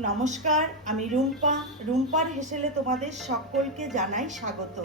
নমস্কার আমি রুম্পা। রুম্পার হেসেলে তোমাদের সকলকে জানাই স্বাগত।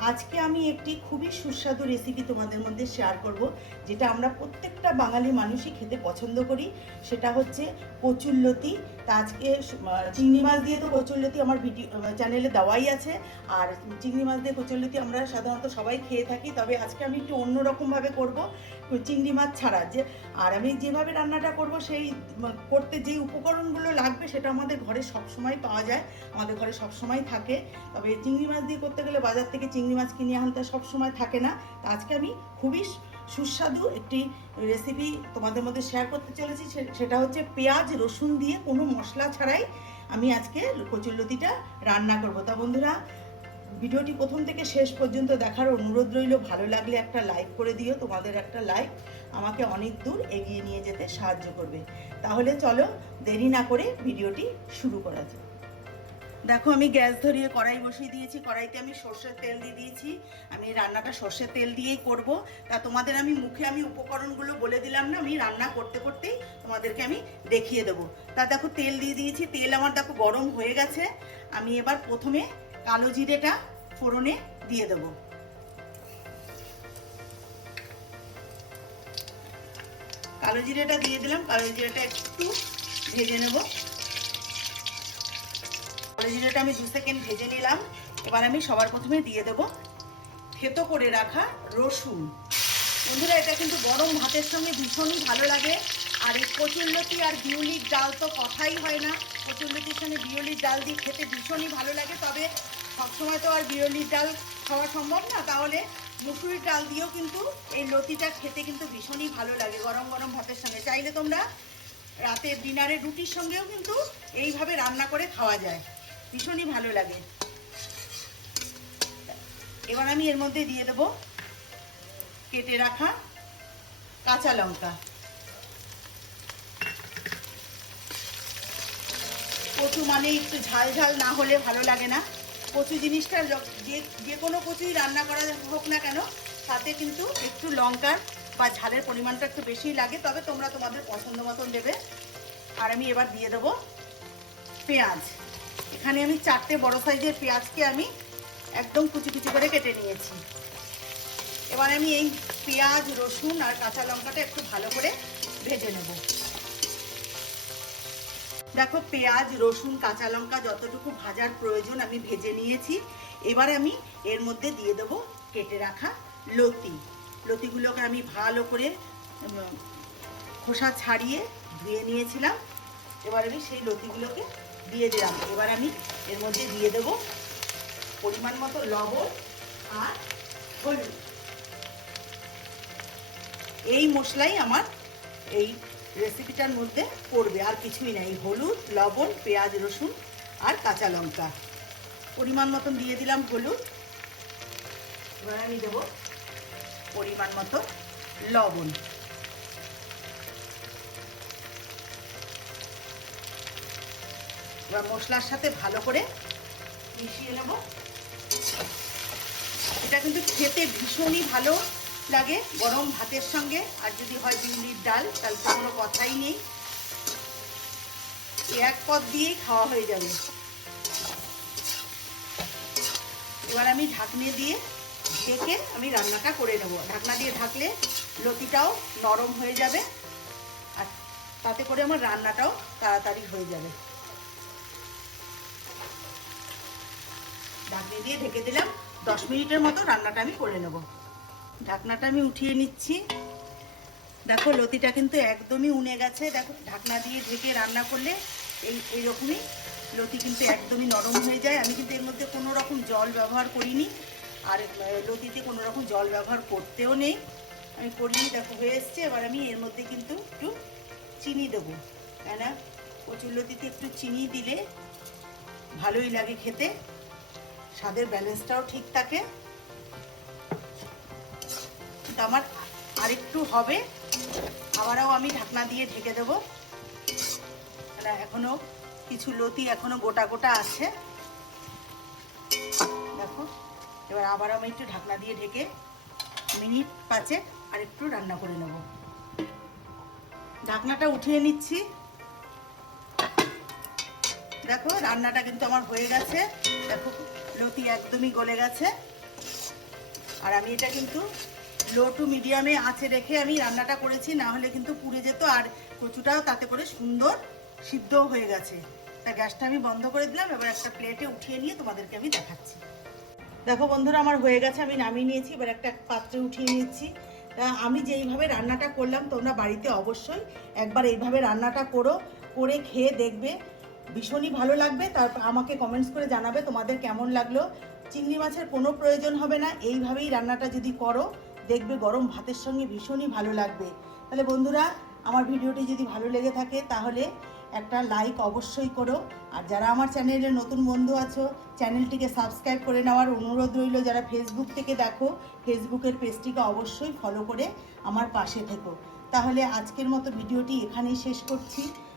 আজকে আমি একটি খুবই সুস্বাদু রেসিপি তোমাদের মধ্যে শেয়ার করব, যেটা আমরা প্রত্যেকটা বাঙালি মানুষই খেতে পছন্দ করি। সেটা হচ্ছে কচুরলতি তা আজকে চিংড়ি মাছ দিয়ে তো কচুরলতি আমার ভিডিও চ্যানেলে দেওয়াই আছে। আর চিংড়ি মাছ দিয়ে কচুরলতি আমরা সাধারণত সবাই খেয়ে থাকি। তবে আজকে আমি একটু অন্যরকমভাবে করব, চিংড়ি মাছ ছাড়া। যে, আর আমি যেভাবে রান্নাটা করব, সেই করতে যে উপকরণগুলো লাগবে, সেটা আমাদের ঘরে সবসময় পাওয়া যায়। আমাদের ঘরে সবসময় থাকে। তবে চিংড়ি মাছ দিয়ে করতে গেলে বাজার থেকে চিংড়ি মাছ কিনে আনতে সবসময় থাকে না। তা আজকে আমি খুবই সুস্বাদু একটি রেসিপি তোমাদের মধ্যে শেয়ার করতে চলেছি। সেটা হচ্ছে পেঁয়াজ, রসুন দিয়ে কোনো মশলা ছাড়াই আমি আজকে কচুরলতিটা রান্না করব। তা বন্ধুরা, ভিডিওটি প্রথম থেকে শেষ পর্যন্ত দেখার অনুরোধ রইল। ভালো লাগলে একটা লাইক করে দিও, তোমাদের একটা লাইক আমাকে অনেক দূর এগিয়ে নিয়ে যেতে সাহায্য করবে। তাহলে চলো দেরি না করে ভিডিওটি শুরু করা যাক। দেখো, আমি গ্যাস ধরিয়ে কড়াই বসিয়ে দিয়েছি। কড়াইতে আমি সর্ষের তেল দিয়ে দিয়েছি। আমি রান্নাটা সর্ষের তেল দিয়েই করব। তা তোমাদের আমি মুখে আমি উপকরণগুলো বলে দিলাম না, আমি রান্না করতে করতেই তোমাদেরকে আমি দেখিয়ে দেবো। তা দেখো, তেল দিয়ে দিয়েছি। তেল আমার দেখো গরম হয়ে গেছে। আমি এবার প্রথমে কালো জিরেটা ফোড়নে দিয়ে দেবো। কালো জিরেটা দিয়ে দিলাম। কালো জিরেটা একটু ভেজে নেব। জিরেটা আমি দু সেকেন্ড ভেজে নিলাম। এবার আমি সবার প্রথমে দিয়ে দেব থেতো করে রাখা রসুন। বন্ধুরা, এটা কিন্তু গরম ভাতের সঙ্গে ভীষণই ভালো লাগে। আর এই কচুরলতি আর বিউলির ডাল তো কথাই হয় না। কচুরলতির সঙ্গে বিউলির ডাল দিয়ে খেতে ভীষণই ভালো লাগে। তবে সবসময় তো আর বিউলির ডাল খাওয়া সম্ভব না। তাহলে মুসুরির ডাল দিয়েও কিন্তু এই লতিটা খেতে কিন্তু ভীষণই ভালো লাগে গরম গরম ভাতের সঙ্গে। চাইলে তোমরা রাতে ডিনারে রুটির সঙ্গেও কিন্তু এইভাবে রান্না করে খাওয়া যায়। ভীষণই ভালো লাগে। এবার আমি এর মধ্যে দিয়ে দেবো কেটে রাখা কাঁচা লঙ্কা। কচু মানে একটু ঝাল ঝাল না হলে ভালো লাগে না। কচু জিনিসটা যে যে কোনো কচুই রান্না করা হোক না কেন, তাতে কিন্তু একটু লঙ্কার বা ঝালের পরিমাণটা একটু বেশি লাগে। তবে তোমরা তোমাদের পছন্দ মতন দেবে। আর আমি এবার দিয়ে দেবো পেঁয়াজ। এখানে আমি চারটে বড় সাইজের পেঁয়াজকে আমি একদম কুচি কুচি করে কেটে নিয়েছি। এবার আমি এই পেঁয়াজ, রসুন আর কাঁচা লঙ্কাটা একটু ভালো করে ভেজে নেব। দেখো, পেঁয়াজ, রসুন, কাঁচা লঙ্কা যতটুকু ভাজার প্রয়োজন আমি ভেজে নিয়েছি। এবার আমি এর মধ্যে দিয়ে দেব কেটে রাখা লতি। লতিগুলোকে আমি ভালো করে খোসা ছাড়িয়ে ধুয়ে নিয়েছিলাম। এবার আমি সেই লতিগুলোকে দিয়ে দিলাম। এবার আমি এর মধ্যে দিয়ে দেব পরিমাণ মতো লবণ আর হলুদ। এই মশলাই আমার এই রেসিপিটার মধ্যে পড়বে, আর কিছুই নাই হলুদ, লবণ, পেঁয়াজ, রসুন আর কাঁচা লঙ্কা। পরিমাণ মতন দিয়ে দিলাম হলুদ। এবার আমি দেবো পরিমাণ মতো লবণ। এবার মশলার সাথে ভালো করে মিশিয়ে নেব। এটা কিন্তু খেতে ভীষণই ভালো লাগে গরম ভাতের সঙ্গে। আর যদি হয় বিউলির ডাল, তাহলে তো কোনো কথাই নেই। এক পদ দিয়েই খাওয়া হয়ে যাবে। এবার আমি ঢাকনে দিয়ে ঢেকে আমি রান্নাটা করে নেব। ঢাকনা দিয়ে ঢাকলে লতিটাও নরম হয়ে যাবে। আর তাতে করে আমার রান্নাটাও তাড়াতাড়ি হয়ে যাবে। ঢাকনি দিয়ে ঢেকে দিলাম। দশ মিনিটের মতো রান্নাটা আমি করে নেব। ঢাকনাটা আমি উঠিয়ে নিচ্ছি। দেখো, লতিটা কিন্তু একদমই উনে গেছে। দেখো, ঢাকনা দিয়ে ঢেকে রান্না করলে এই এইরকমই লতি কিন্তু একদমই নরম হয়ে যায়। আমি কিন্তু এর মধ্যে কোনো রকম জল ব্যবহার করিনি। আর লতিতে কোনো রকম জল ব্যবহার করতেও নেই। আমি করিনি, দেখো, হয়ে এসছে। এবার আমি এর মধ্যে কিন্তু একটু চিনি দেবো। কেন? কচুর লতিতে একটু চিনি দিলে ভালোই লাগে খেতে। স্বাদের ব্যালেন্সটাও ঠিক থাকে। আমার আরেকটু হবে আবারও আমি ঢাকনা দিয়ে ঢেকে দেবো। এখনও কিছু লতি এখনও গোটা গোটা আছে। দেখো, এবার আবার আমি একটু ঢাকনা দিয়ে ঢেকে মিনিট পাঁচে আর একটু রান্না করে নেব। ঢাকনাটা উঠিয়ে নিচ্ছি। দেখো, রান্নাটা কিন্তু আমার হয়ে গেছে। দেখো, লতি একদমই গলে গেছে। আর আমি এটা কিন্তু লো টু মিডিয়ামে আঁচে রেখে আমি রান্নাটা করেছি, না হলে কিন্তু পুড়ে যেত। আর কচুটাও তাতে করে সুন্দর সিদ্ধও হয়ে গেছে। তা গ্যাসটা আমি বন্ধ করে দিলাম, এবার একটা প্লেটে উঠিয়ে নিয়ে তোমাদেরকে আমি দেখাচ্ছি। দেখো বন্ধুরা, আমার হয়ে গেছে, আমি নামিয়ে নিয়েছি, এবার একটা পাত্রে উঠিয়ে নিয়েছি। তা আমি যেইভাবে রান্নাটা করলাম, তোমরা বাড়িতে অবশ্যই একবার এইভাবে রান্নাটা করো, করে খেয়ে দেখবে। ভীষণই ভালো লাগবে। তারপর আমাকে কমেন্টস করে জানাবে তোমাদের কেমন লাগল। চিংড়ি মাছের কোনো প্রয়োজন হবে না। এইভাবেই রান্নাটা যদি করো, দেখবে গরম ভাতের সঙ্গে ভীষণই ভালো লাগবে। তাহলে বন্ধুরা, আমার ভিডিওটি যদি ভালো লেগে থাকে, তাহলে একটা লাইক অবশ্যই করো। আর যারা আমার চ্যানেলে নতুন বন্ধু আছো, চ্যানেলটিকে সাবস্ক্রাইব করে নেওয়ার অনুরোধ রইল। যারা ফেসবুক থেকে দেখো ফেসবুকের পেজটিকে অবশ্যই ফলো করে আমার পাশে থেকো। তাহলে আজকের মতো ভিডিওটি এখানেই শেষ করছি।